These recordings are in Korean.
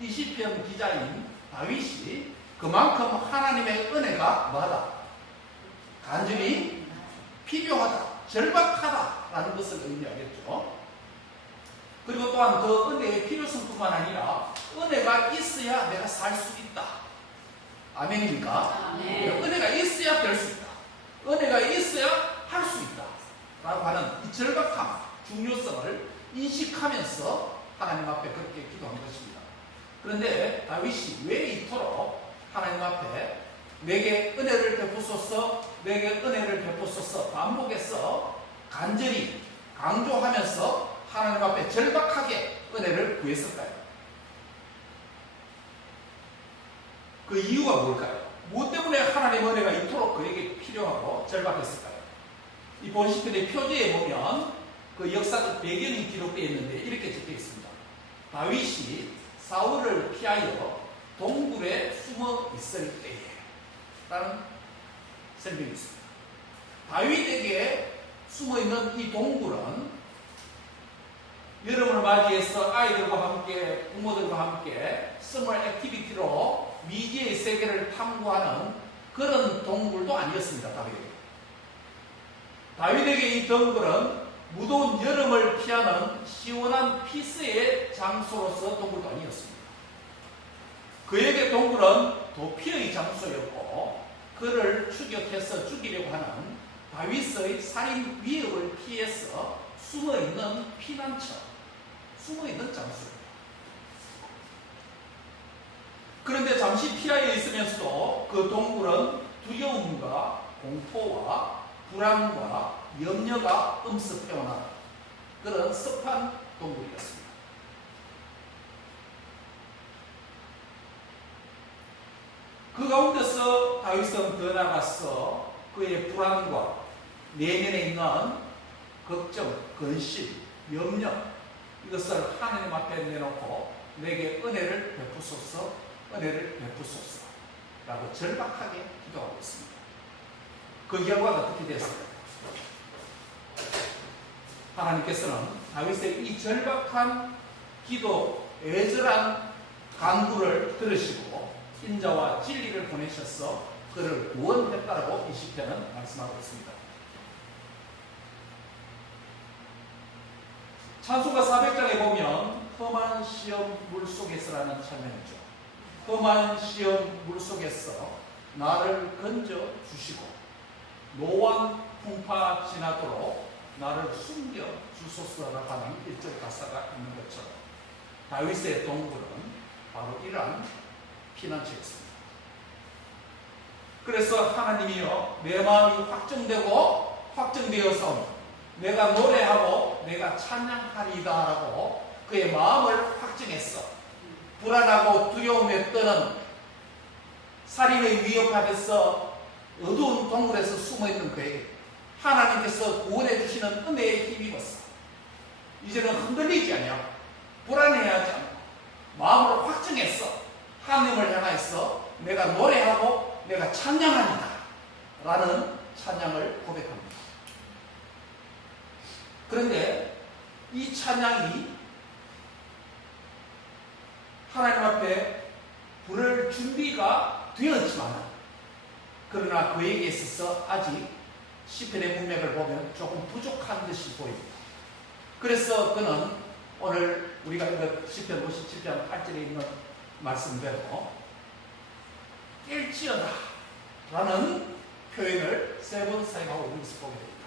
이 시편 기자인 다윗이 그만큼 하나님의 은혜가 뭐하다? 간절히 필요하다, 절박하다라는 것을 의미하겠죠. 그리고 또한 그 은혜의 필요성뿐만 아니라 은혜가 있어야 내가 살 수 있다. 아멘입니까? 아멘. 은혜가 있어야 될 수 있다. 은혜가 있어야 할 수 있다. 라고 하는 이 절박함, 중요성을 인식하면서 하나님 앞에 그렇게 기도한 것입니다. 그런데 다윗이 왜 이토록 하나님 앞에 내게 은혜를 베푸소서, 내게 은혜를 베푸소서 반복해서 간절히 강조하면서 하나님 앞에 절박하게 은혜를 구했을까요? 그 이유가 뭘까요? 무엇 때문에 하나님 은혜가 이토록 그에게 필요하고 절박했을까요? 이 본시편의 표지에 보면 그 역사적 배경이 기록되어 있는데 이렇게 적혀 있습니다. 다윗이 사울을 피하여 동굴에 숨어 있을 때에 라는 설명이 있습니다. 다윗에게 숨어 있는 이 동굴은 여름을 맞이해서 아이들과 함께, 부모들과 함께 서머 액티비티로 미지의 세계를 탐구하는 그런 동굴도 아니었습니다. 다윗에게 이 동굴은 무더운 여름을 피하는 시원한 피스의 장소로서 동굴도 아니었습니다. 그에게 동굴은 도피의 장소였고 그를 추격해서 죽이려고 하는 다윗의 살인 위협을 피해서 숨어있는 피난처, 숨어있는 장소입니다. 그런데 잠시 피하에 있으면서도 그 동굴은 두려움과 공포와 불안과 염려가 음습해오는 그런 습한 동굴이었습니다. 그 가운데서 다윗은 더 나아가서 그의 불안과 내면에 있는 걱정, 근심, 염려 이것을 하나님 앞에 내놓고 내게 은혜를 베푸소서, 은혜를 베푸소서 라고 절박하게 기도하고 있습니다. 그 결과가 어떻게 됐을까요? 하나님께서는 다윗의 이 절박한 기도, 애절한 간구를 들으시고 인자와 진리를 보내셔서 그를 구원했다라고 이 시편은 말씀하고 있습니다. 찬송가 400장에 보면 험한 시험 물속에서라는 찬양이죠. 험한 시험 물속에서 나를 건져 주시고 노왕 풍파 지나도록 나를 숨겨 주소서라고 하는 1절 가사가 있는 것처럼 다윗의 동굴은 바로 이러한 피난처였습니다. 그래서 하나님이여 내 마음이 확정되어서 내가 노래하고 내가 찬양하리다 라고 그의 마음을 확정했어. 불안하고 두려움에 떠는 살인의 위협 앞에서 어두운 동굴에서 숨어있는 그에게 하나님께서 구원해 주시는 은혜에 힘입었어. 이제는 흔들리지 않냐, 불안해하지 않고 마음으로 확정했어. 하나님을 향하여서 내가 노래하고 내가 찬양합니다 라는 찬양을 고백합니다. 그런데 이 찬양이 하나님 앞에 부를 준비가 되었지만 그러나 그에게 있어서 아직 시편의 문맥을 보면 조금 부족한 듯이 보입니다. 그래서 그는 오늘 우리가 시편 57편 8절에 있는 말씀대로 깰지어다 라는 표현을 세 번 사용하고 있는 것을 보게 됩니다.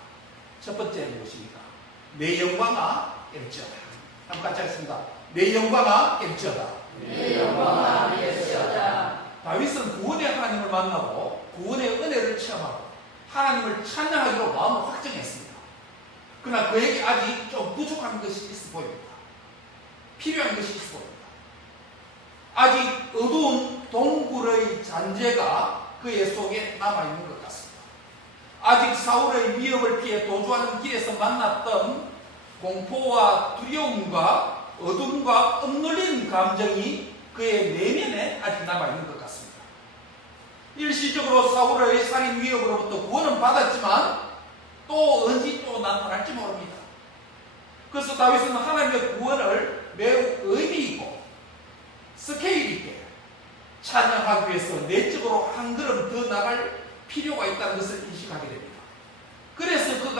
첫 번째 무엇입니까? 내 영광아 깰지어다. 한번 같이 하겠습니다. 내 영광아 깰지어다. 내 영광아 깰지어다. 다윗은 구원의 하나님을 만나고 구원의 은혜를 체험하고 하나님을 찬양하기로 마음을 확정했습니다. 그러나 그에게 아직 좀 부족한 것이 있어 보입니다. 필요한 것이 있어 보입니다. 아직 어두운 동굴의 잔재가 그의 속에 남아있는 것 같습니다. 아직 사울의 위협을 피해 도주하는 길에서 만났던 공포와 두려움과 어둠과 억눌린 감정이 그의 내면에 아직 남아있는 것 같습니다. 일시적으로 사울의 살인 위협으로부터 구원은 받았지만 또 언제 또 나타날지 모릅니다. 그래서 다윗은 하나님의 구원을 매우 의미 있고 스케일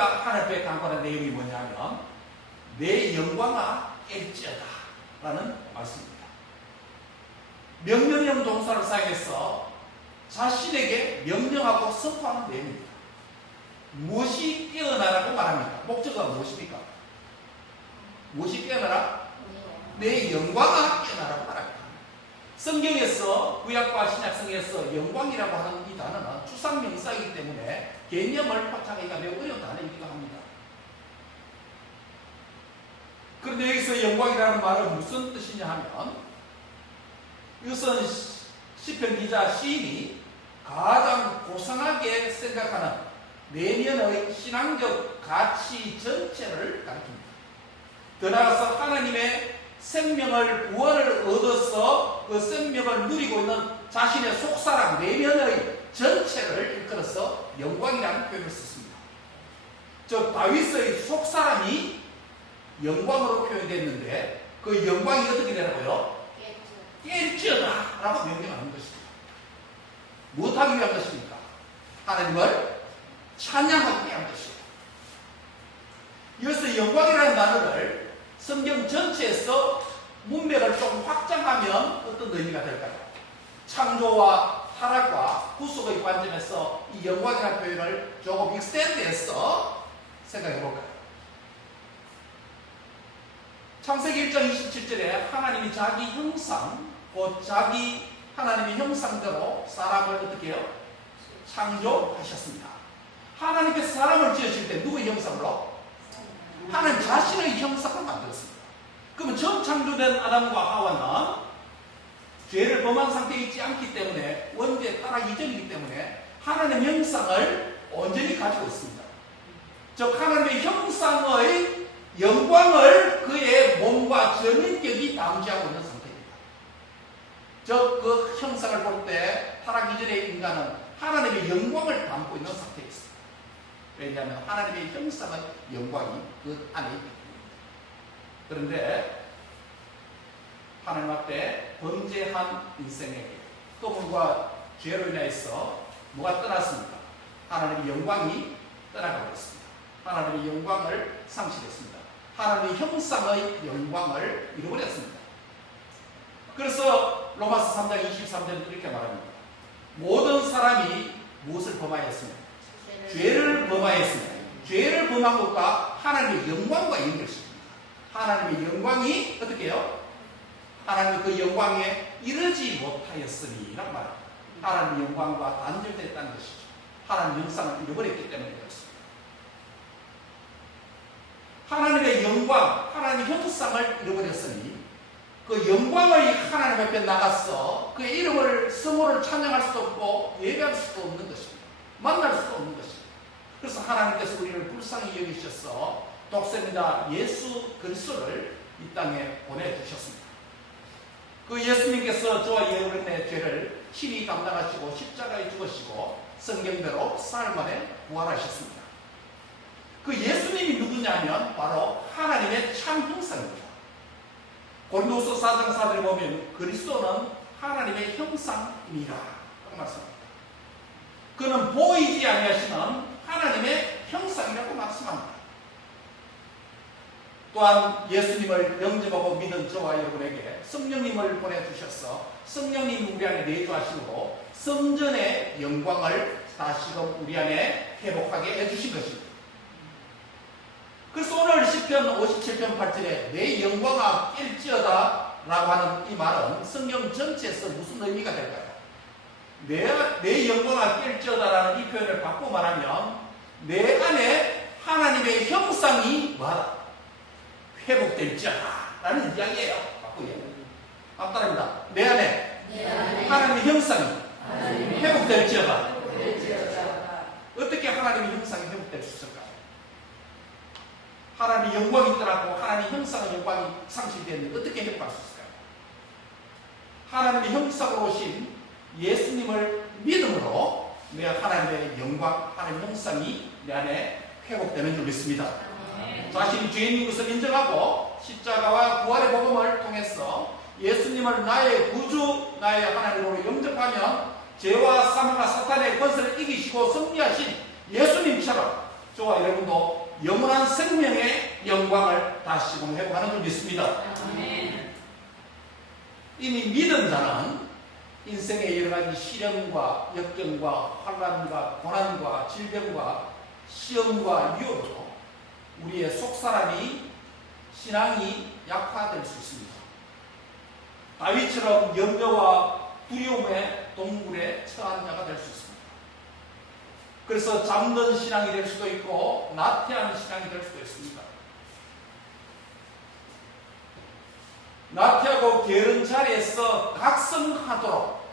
우리가 하나님 앞에 간구하는 내용이 뭐냐면 내 영광아 깰지어다 라는 말씀입니다. 명령형 동사를 사용해서 자신에게 명령하고 선포하는 내용입니다. 무엇이 깨어나라고 말합니까? 목적어가 무엇입니까? 무엇이 깨어나라? 내 영광아 깨어나라고 말합니다. 성경에서 구약과 신약성에서 영광이라고 하는 이 단어는 추상명사이기 때문에 개념을 파악하기가 매우 어려운 단어이기도 합니다. 그런데 여기서 영광이라는 말은 무슨 뜻이냐 하면 이것은 시편 기자 시인이 가장 고상하게 생각하는 내면의 신앙적 가치 전체를 가리킵니다. 더 나아가서 하나님의 생명을 구원을 얻어서 그 생명을 누리고 있는 자신의 속사람 내면의 전체를 일컬어서 영광이라는 표현을 썼습니다. 즉 다윗의 속사람이 영광으로 표현됐는데 그 영광이 어떻게 되라고요? 깰지어다 라고 명령하는 것입니다. 무엇하기 위한 것입니까? 하나님을 찬양하기 위한 것입니다. 이것을 영광이라는 단어를 성경 전체에서 문맥을 좀 확장하면 어떤 의미가 될까요? 창조와 타락과 구속의 관점에서 이 영광이라는 표현을 조금 익스텐드해서 생각해 볼까요? 창세기 1장 27절에 하나님이 자기 형상, 곧 자기 하나님의 형상대로 사람을 어떻게 해요? 창조하셨습니다. 하나님께서 사람을 지으실 때 누구의 형상으로? 하나님 자신의 형상을 만들었습니다. 그러면 처음 창조된 아담과 하와는 죄를 범한 상태에 있지 않기 때문에 원죄 타락 이전이기 때문에 하나님의 형상을 온전히 가지고 있습니다. 즉 하나님의 형상의 영광을 그의 몸과 전인격이 담지하고 있는 상태입니다. 즉 그 형상을 볼 때 타락 이전의 인간은 하나님의 영광을 담고 있는 상태에 있습니다. 왜냐하면 하나님의 형상의 영광이 그 안에 있기 때문입니다. 그런데 하나님 앞에 범죄한 인생에게 또물과 죄로 인해서 뭐가 떠났습니까? 하나님의 영광이 떠나가고 있습니다. 하나님의 영광을 상실했습니다. 하나님의 형상의 영광을 잃어버렸습니다. 그래서 로마서 3장 23절은 이렇게 말합니다. 모든 사람이 무엇을 범하였습니까? 죄를 범하였습니다. 죄를 범한 것과 하나님의 영광과 연결시킵니다. 하나님의 영광이 어떻게 해요? 하나님의 그 영광에 이르지 못하였으니 라고 말합니다. 하나님의 영광과 단절됐다는 것이죠. 하나님의 형상을 잃어버렸기 때문에 그렇습니다. 하나님의 영광, 하나님의 형상을 잃어버렸으니 그 영광의 하나님 앞에 나가서 그의 이름을 성호를 찬양할 수도 없고 예배할 수도 없는 것입니다. 만날 수도 없는 것입니다. 그래서 하나님께서 우리를 불쌍히 여기셔서 독생자 예수 그리스도를 이 땅에 보내주셨습니다. 그 예수님께서 저와 여러분의 죄를 친히 감당하시고 십자가에 죽으시고 성경대로 사흘 만에 부활하셨습니다. 그 예수님이 누구냐면 바로 하나님의 참 형상입니다. 고린도후서 4장 4절에 보면 그리스도는 하나님의 형상이니라 라고 말씀합니다. 그는 보이지 아니하시는 하나님의 형상이라고 말씀합니다. 또한 예수님을 영접하고 믿은 저와 여러분에게 성령님을 보내주셔서 성령님 우리 안에 내주하시고 성전의 영광을 다시금 우리 안에 회복하게 해주신 것입니다. 그래서 오늘 시편 57편 8절에 내 영광아 깰지어다 라고 하는 이 말은 성경 전체에서 무슨 의미가 될까요? 내 영광아 깰지어다 라는 이 표현을 바꾸고 말하면 내 안에 하나님의 형상이 뭐하다? 회복될지어다 라는 이야기예요. 바꾸면 앞따라입니다. 내 안에 하나님의 형상이 회복될지어다. 어떻게 하나님의 형상이 회복될 수 있을까요? 하나님의 영광이 떠났고 하나님의 형상의 영광이 상실되는데 어떻게 회복할 수 있을까요? 하나님의 형상으로 오신 예수님을 믿음으로 내 하나님의 영광, 하나님의 형상이 내 안에 회복되는 줄 믿습니다. 자신이 죄인인 것을 인정하고 십자가와 부활의 복음을 통해서 예수님을 나의 구주, 나의 하나님으로 영접하면 죄와 사망과 사탄의 권세를 이기시고 승리하신 예수님처럼 저와 여러분도 영원한 생명의 영광을 다시금 회복하는 줄 믿습니다. 아멘. 이미 믿은 자는 인생의 여러 가지 시련과 역경과 환난과 고난과 질병과 시험과 유혹으로 우리의 속사람이 신앙이 약화될 수 있습니다. 다윗처럼 염려와 두려움의 동굴에 처한 자가 될 수 있습니다. 그래서 잠든 신앙이 될 수도 있고 나태한 신앙이 될 수도 있습니다. 나태하고 게으른 자리에서 각성하도록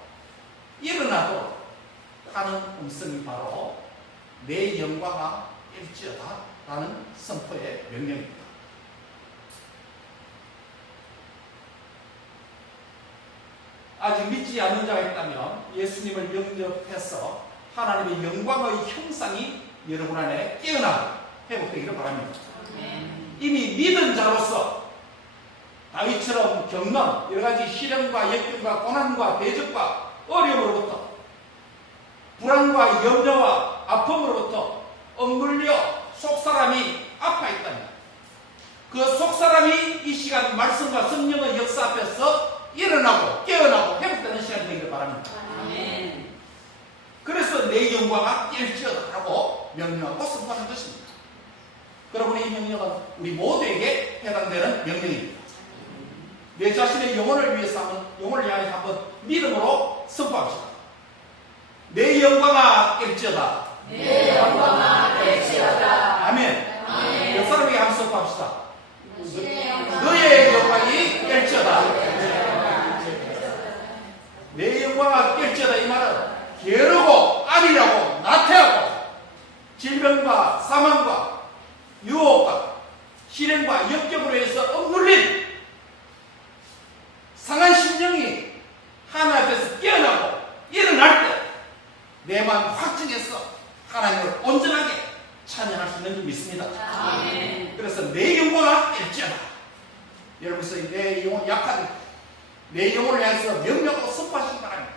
일어나도록 하는 음성이 바로 내 영광아 일지어다 라는 선포의 명령입니다. 아직 믿지 않는 자가 있다면 예수님을 영접해서 하나님의 영광의 형상이 여러분 안에 깨어나 회복되기를 바랍니다. 이미 믿은 자로서 다윗처럼 겪는 여러 가지 시련과 역경과 고난과 대적과 어려움으로부터 불안과 염려와 아픔으로부터 억눌려 속사람이 아파 있다면 그 속사람이 이 시간 말씀과 성령의 역사 앞에서 일어나고 깨어나고 회복되는 시간이 되기를 바랍니다. 아멘. 그래서 내 영광아 일지어다 라고 명령하고 선포하는 것입니다. 여러분의 이 명령은 우리 모두에게 해당되는 명령입니다. 내 자신의 영혼을 위해서 영혼을 향해서 한번 믿음으로 선포합시다. 내 영광아 일지어다. 내 영광아 일지어다. 아멘. 아멘. 옆 사람에게 한번 선포합시다. 당신의 영광. 너의 영광이 일지어다. 내 영광아 일지어다. 이 말은 게으르고 안일하고 나태하고 질병과 사망과 유혹과 시련과 역경으로 해서 억눌린 상한 심령이 하나님 앞에서 깨어나고 일어날 때 내 마음 확증해서 하나님을 온전하게 찬양할 수 있는 줄 믿습니다. 아멘. 그래서 내 영광아 일지어다. 여러분께서 내 영혼 약하다. 내 영혼을 향해서 명령으로 선포하시기 바랍니다.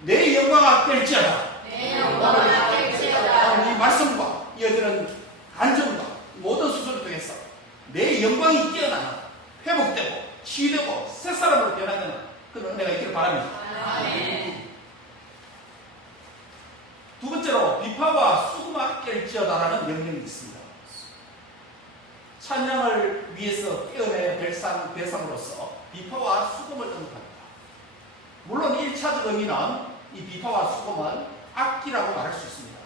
내 영광아 일지어다. 내 영광아 일지어다. 이 말씀과 이어지는 간증과 모든 수술을 통해서 내 영광이 깨어나는 회복되고 치유되고 새 사람으로 변화되는 그런 은혜가 있기를 바랍니다. 아멘. 두 번째로 비파와 수금아 깰지어다라는 명령이 있습니다. 찬양을 위해서 깨어내야 될 대상으로서 비파와 수금을 언급합니다. 물론 1차적 의미는 이 비파와 수금은 악기라고 말할 수 있습니다.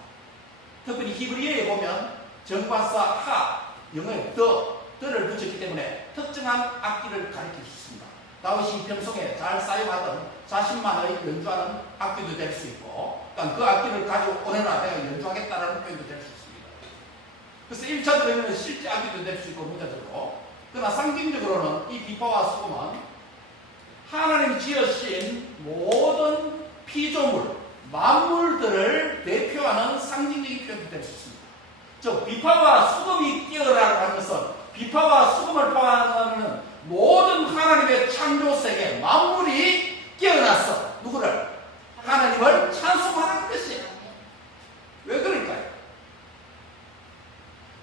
특별히 히브리어에 보면 정관사 하, 영어에 더를 붙였기 때문에 특정한 악기를 가리킬 수 있습니다. 다윗이 평소에 잘 사용하던 자신만의 연주하는 악기도 될 수 있고 그 악기를 가지고 오늘날 내가 연주하겠다라는 표현도 될 수 있습니다. 그래서 1차적으로 의미는 실제 악기도 될 수 있고 문자적으로 그러나 상징적으로는 이 비파와 수금은 하나님이 지으신 모든 피조물, 만물들을 대표하는 상징적인 표현이 될 수 있습니다. 즉 비파와 수금이 깨어나라고 하는 것은 비파와 수금을 포함하는 모든 하나님의 창조세계 만물이 깨어나서 누구를? 하나님을 찬송하는 것이에요. 왜 그럴까요?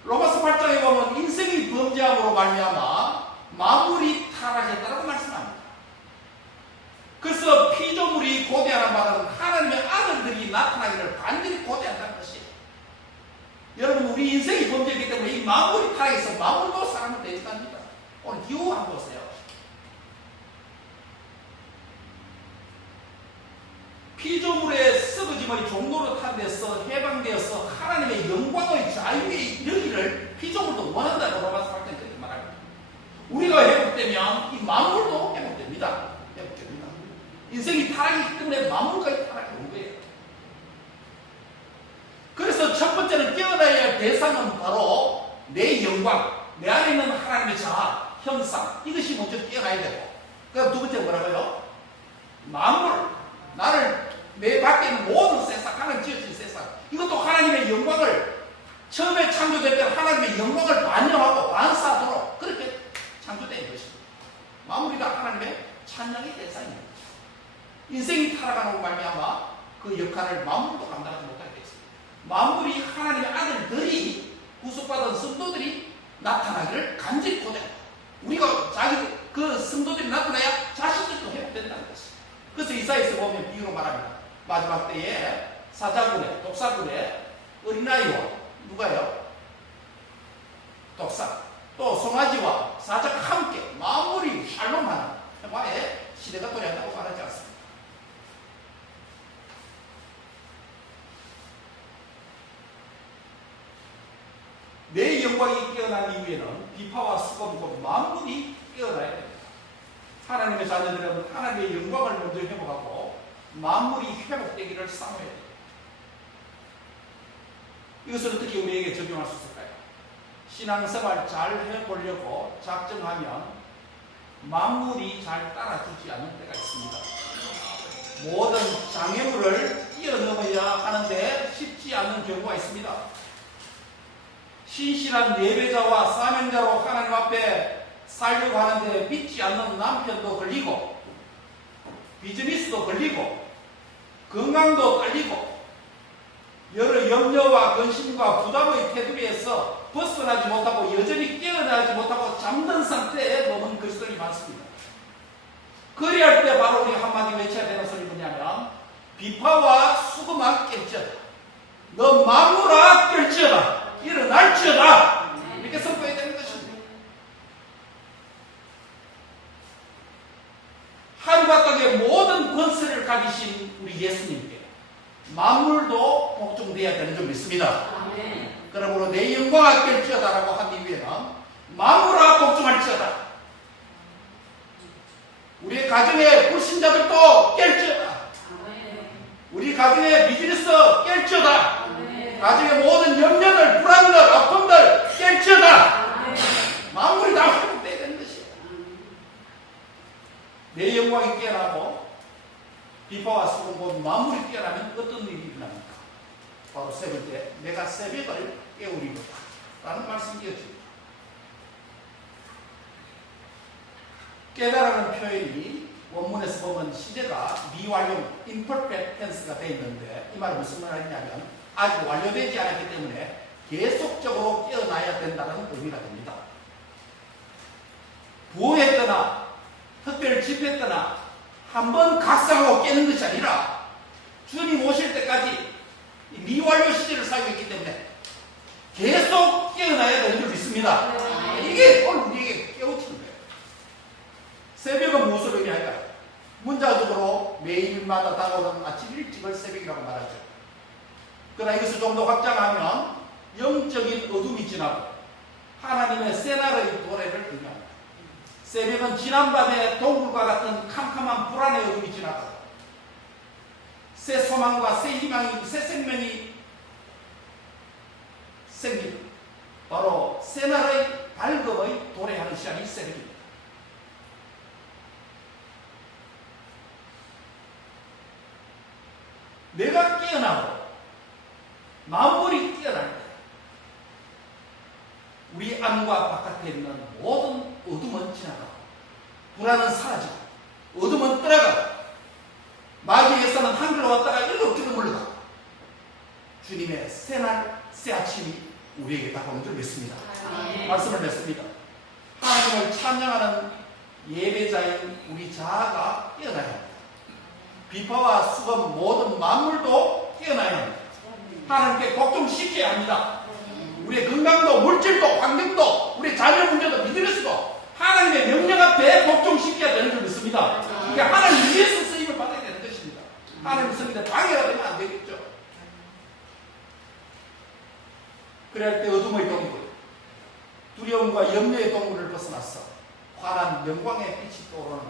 로마서 8장에 보면 인생이 범죄함으로 말미암아 만물이 타락했다고 말씀합니다. 그래서 피조물이 고대하는 바는 하나님의 아들들이 나타나기를 반드시 고대한다는 것이에요. 여러분 우리 인생이 범죄이기 때문에 이 만물이 타락해서 만물도 사람을 대적합니다. 오늘 기후 한번 보세요. 피조물의 썩어짐의 종로로 탄 데서 해방되어서 하나님의 영광의 자유에 이르기를 피조물도 원한다고 로마서 8장에 그렇게 말합니다. 우리가 회복되면 이 만물도 회복됩니다. 회복됩니다. 인생이 타락이기 때문에 만물까지 타락이 온 거예요. 그래서 첫 번째는 깨어나야 할 대상은 바로 내 영광, 내 안에 있는 하나님의 자아, 형상, 이것이 먼저 깨어나야 되고, 그 두 번째는 뭐라고요? 만물, 나를 내 밖에 있는 모든 세상, 하나님 지어진 세상, 이것도 하나님의 영광을 처음에 창조될 때 하나님의 영광을 반영하고 반사하도록 그렇게 창조된 것입니다. 만물이 다 하나님의 찬양의 대상입니다. 인생이 타락하는 말미암아 그 역할을 만물도 감당하지 못하게 되었습니다. 만물이 하나님의 아들들이 나타나기를 간절히 고대한다. 우리가 자기 그 성도들이 나타나야 자신들도 회복된다는 것이. 그래서 이사야에서 보면 비유로 말합니다. 마지막 때에 사자굴에 독사굴에 어린아이와 누가요? 독사 또 송아지와 사자가 함께 마무리 샬롬하는 평화의 시대가 도래한다고 말하지 않습니다. 내 영광이 깨어난 이후에는 비파와 수금 곧 만물이 깨어나야 됩니다. 하나님의 자녀들은 하나님의 영광을 먼저 회복하고 만물이 회복되기를 사모해야 됩니다. 이것을 어떻게 우리에게 적용할 수 있을까요? 신앙생활 잘 해보려고 작정하면 만물이 잘 따라주지 않는 때가 있습니다. 모든 장애물을 뛰어넘어야 하는데 쉽지 않은 경우가 있습니다. 신실한 예배자와 사명자로 하나님 앞에 살려고 하는데 믿지 않는 남편도 걸리고 비즈니스도 걸리고 건강도 떨리고 여러 염려와 근심과 부담의 테두리에서 벗어나지 못하고 여전히 깨어나지 못하고 잠든 상태에 머문 그리스도인이 많습니다. 그리할 때 바로 우리 한마디 외쳐야 되는 소리 뭐냐면 비파와 수금아 깰지어다. 너 마무라 깰지어다. 일어날지어다. 이렇게 선포해야 되는 것입니다. 하늘과 땅의 모든 권세를 가지신 우리 예수님께 만물도 복종되어야 되는 줄 믿습니다. 그러므로 내 영광아 깰지어다라고 한 이후에는 만물아 복종할지어다. 우리 가정의 불신자들도 깰지어다. 우리 가정의 비즈니스 깰지어다. 가정의 모든 염려들, 불안들, 아픔들 깰지어다. 만물이 다 회복되어야 되는 것이에요. 내 영광이 깨어나고 비파와 수금 곧 만물이 깨어나면 어떤 일이 일어납니까? 바로 세 번째, 내가 새벽을 깨우리로다 라는 말씀이 이어집니다. 깨달아는 표현이 원문에서 보면 시제가 미완료 imperfect tense가 되어 있는데 이 말은 무슨 말이냐면 아직 완료되지 않았기 때문에 계속적으로 깨어나야 된다는 의미가 됩니다. 부호했거나 특별 집회했거나 한번 각성하고 깨는 것이 아니라 주님 오실 때까지 미완료 시제를 살고 있기 때문에 계속 깨어나야 되는 줄 믿습니다. 이게 오늘 우리에게 깨우치는 거예요. 새벽은 무엇을 의미할까요? 문자적으로 매일마다 다가오는 아침 일찍을 새벽이라고 말하죠. 그러나 이것을 좀 더 확장하면 영적인 어둠이 지나고 하나님의 새날의 도래를 의미합니다. 새벽은 지난밤의 동굴과 같은 캄캄한 불안의 어둠이 지나고 새 소망과 새 희망이, 새 생명이 생기는 바로 새날의 밝음의 도래하는 시간이 새벽입니다. 내가 깨어나고 만물이 깨어날 때 우리 안과 바깥에 있는 모든 어둠은 지나가고 불안은 사라지고 어둠은 떠나가고 마귀에서는 한글로 왔다가 일로 뒤로 물러가고 주님의 새날 새 아침이 우리에게 다가오는 줄 믿습니다. 말씀을 맺습니다. 하나님을 찬양하는 예배자인 우리 자아가 깨어나야 합니다. 비파와 수금 모든 만물도 깨어나야 합니다. 하나님께 복종시켜야 합니다. 우리의 건강도 물질도 환경도 우리 자녀 문제도 비즈니스도 하나님의 명령 앞에 복종시켜야 되는 줄 믿습니다. 이게 하나님 위해서 쓰임을 받아야 되는 것입니다. 하나님 쓰임에 방해가 되면 안 되겠죠. 그럴 때 어둠의 동굴, 두려움과 염려의 동굴을 벗어났어 환한 영광의 빛이 떠오르는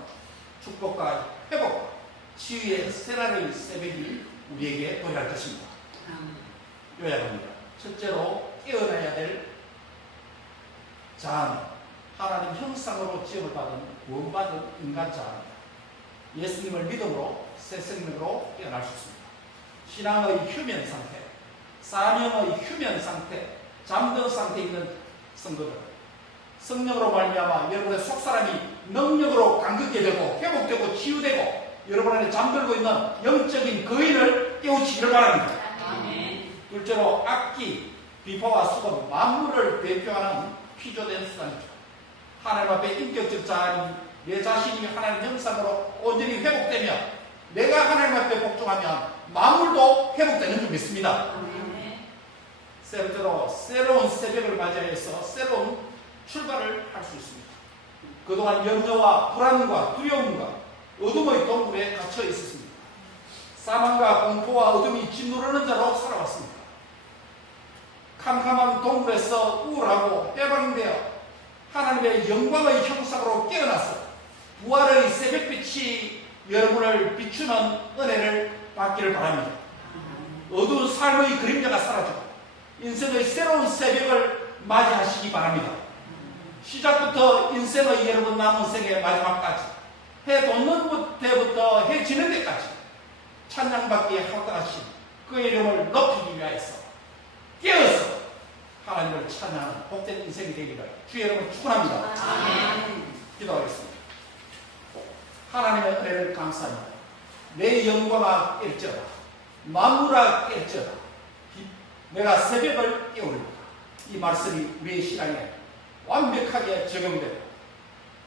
축복과 회복과 치유의 새날의 새벽이 우리에게 도래할 것입니다. 요약합니다. 첫째로 깨어나야 될 자아는 하나님 형상으로 지음을 받은 구원받은 인간 자아입니다. 예수님을 믿음으로 새 생명으로 깨어날 수 있습니다. 신앙의 휴면 상태, 사명의 휴면 상태, 잠든 상태에 있는 성도들, 성령으로 말미암아 여러분의 속사람이 능력으로 강건해지고 회복되고 치유되고 여러분 안에 잠들고 있는 영적인 거인을 깨우치기를 바랍니다. 둘째로 악기, 비파와 수건, 만물을 대표하는 피조된 수단이죠. 하나님 앞에 인격적 자아인 내 자신이 하나님 형상으로 온전히 회복되며 내가 하나님 앞에 복종하면 만물도 회복되는 줄 믿습니다. 세 번째로 새로운 새벽을 맞이해서 새로운 출발을 할 수 있습니다. 그동안 염려와 불안과 두려움과 어둠의 동굴에 갇혀 있었습니다. 사망과 공포와 어둠이 짓누르는 자로 살아왔습니다. 캄캄한 동굴에서 우울하고 해방되어 하나님의 영광의 형상으로 깨어나서 부활의 새벽빛이 여러분을 비추는 은혜를 받기를 바랍니다. 어두운 삶의 그림자가 사라지고 인생의 새로운 새벽을 맞이하시기 바랍니다. 시작부터 인생의 여러분 남은 생의 마지막까지 해 돋는 때부터 해 지는 데까지 찬양받기에 합당하신 그의 이름을 높이기 위하여서 깨어서 하나님을 찬양하는 복된 인생이 되기를 주의 이름으로 축원합니다. 기도하겠습니다. 하나님의 은혜를 감사합니다. 내 영광아 깰지어다. 만물아 깰지어다. 내가 새벽을 깨우리로다. 이 말씀이 우리의 신앙에 완벽하게 적용되고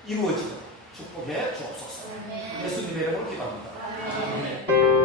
이루어지도록 축복해 주옵소서. 예수님의 이름으로 기도합니다. 아멘.